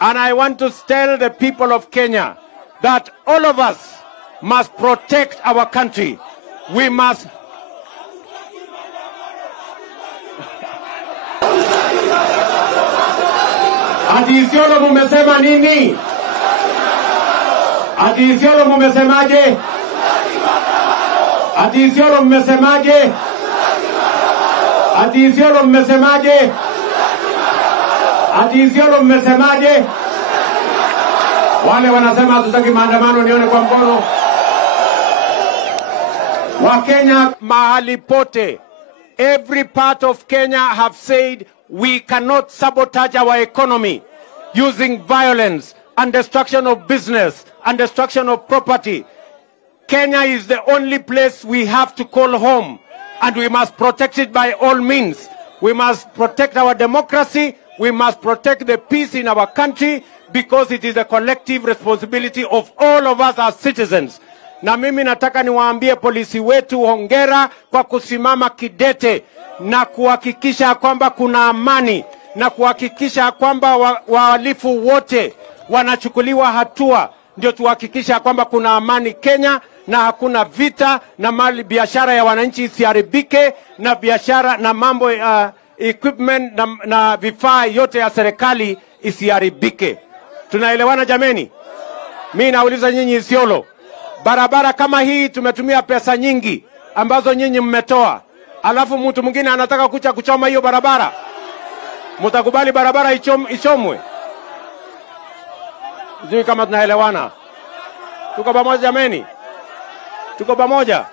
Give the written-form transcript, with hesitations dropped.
And I want to tell the people of Kenya that all of us must protect our country. We must... Ati Isiolo mumesema nini? Ati Isiolo mumesemaje? Ati Isiolo mmesemaje? Ati Isiolo mmesemaje? Ati Isiolo mmesemaje? Wale wanasema hatutaki maandamano nione kwa mkono. Wakenya mahali pote, every part of Kenya have said we cannot sabotage our economy using violence and destruction of business and destruction of property. Kenya is the only place we have to call home, and we must protect it by all means. We must protect our democracy. We must protect the peace in our country because it is a collective responsibility of all of us as citizens. Na mimi nataka niwaambie polisi wetu hongera kwa kusimama kidete na kuhakikisha kwamba kuna amani na kuhakikisha kwamba wahalifu wote wanachukuliwa hatua. Ndio tuhakikisha kwamba kuna amani Kenya na hakuna vita na mali biashara ya wananchi isiharibike na biashara na mambo equipment na vifaa yote ya serikali isiharibike. Tunaelewana jameni? Mimi nauliza nyinyi Isiolo, barabara kama hii tumetumia pesa nyingi ambazo nyinyi mmetoa. Alafu mtu mwingine anataka kucha kuchoma hiyo barabara. Mtakubali barabara ichomwe? Sijui kama tunaelewana. Tuko pamoja jameni? Tuko pamoja?